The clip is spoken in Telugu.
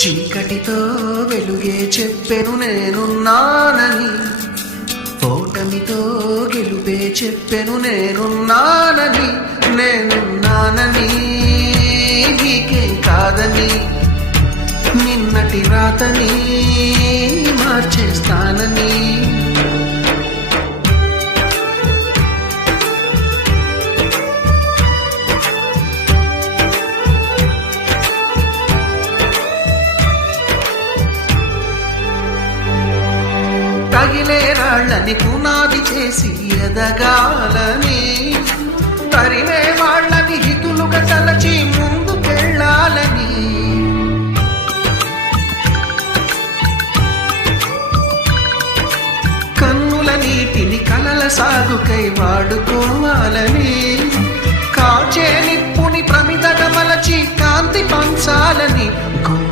చీకటితో వెలుగే చెప్పెను నేనున్నానని, ఓటమితో గెలుపే చెప్పెను నేనున్నానని. నేనున్నానని నీకేం కాదని, నిన్నటి రాతని మార్చేస్తానని. తగిలే రాళ్ళని పునాది చేసి ఎదగాలని, తరిమే వాళ్ళని హితులుగా తలచి ముందుకెళ్ళాలని. కన్నుల నీటిని కలల సాగుకై వాడుకోవాలని.